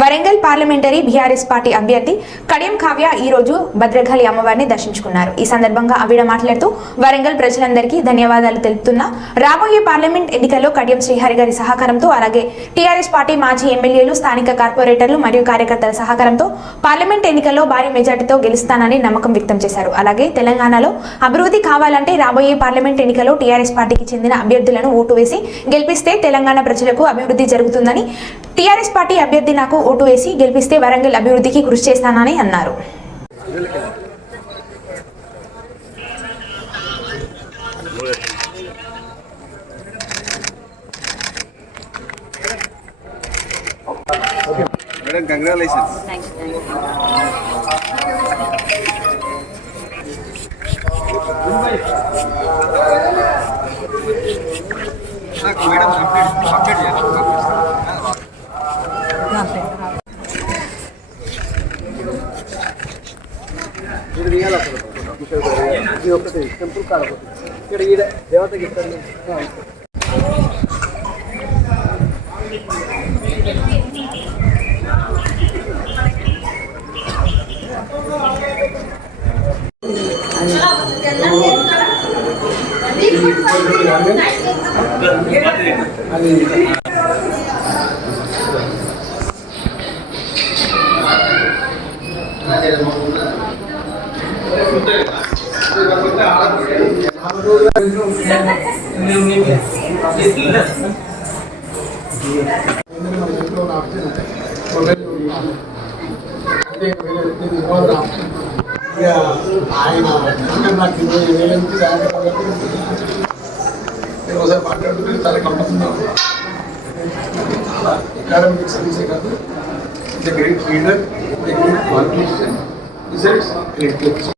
Warangal parliamentary BRS party అభ్యర్థి కడియం కావ్య ఈ రోజు భద్రకాళి అమ్మవారిని దర్శించుకున్నారు. ఈ సందర్భంగా ఆవిడ మాట్లాడుతూ వరంగల్ ప్రజలందరికీ ధన్యవాదాలు తెలుపుతున్నా రాబోయే పార్లమెంట్ ఎన్నికల్లో కడియం శ్రీహరి గారి సహకారంతో అలాగే టీఆర్ఎస్ పార్టీ మాజీ ఎమ్మెల్యేలు స్థానిక కార్పొరేటర్లు మరియు కార్యకర్తల సహకారంతో పార్లమెంట్ ఎన్నికల్లో భారీ మెజార్టీతో గెలుస్తానని నమ్మకం వ్యక్తం చేశారు. అలాగే తెలంగాణలో అభివృద్ధి కావాలంటే రాబోయే పార్లమెంట్ ఎన్నికల్లో టీఆర్ఎస్ పార్టీకి చెందిన అభ్యర్థులను ఓటు వేసి గెలిపిస్తే తెలంగాణ ప్రజలకు అభివృద్ధి జరుగుతుందని టీఆర్ఎస్ పార్టీ అభ్యర్థి నాకు ఓటు వేసి గెలిపిస్తే వరంగల్ అభివృద్ధికి కృషి చేస్తానని అన్నారు. మేడం కంగ్రాచులేషన్స్ మేడం ಇದು ರಿಯಲ್ ಆಗ್ತದೆ ಟೆಂಪಲ್ ಕಾಡಬಹುದು ಕಡೆ ಈಡ ದೇವತೆ ಗಿಟ್ಟಲ್ಲಿ ಅಲ್ಲಿ Gracias. ఆయన అంటే నాకు ఇరవై వేల నుంచి దాకా కాబట్టి నేను ఒకసారి మాట్లాడుతుంటే చాలా కంపల్సరీ అకాడమిక్ సర్వీసే కాదు it's great leader great politician results great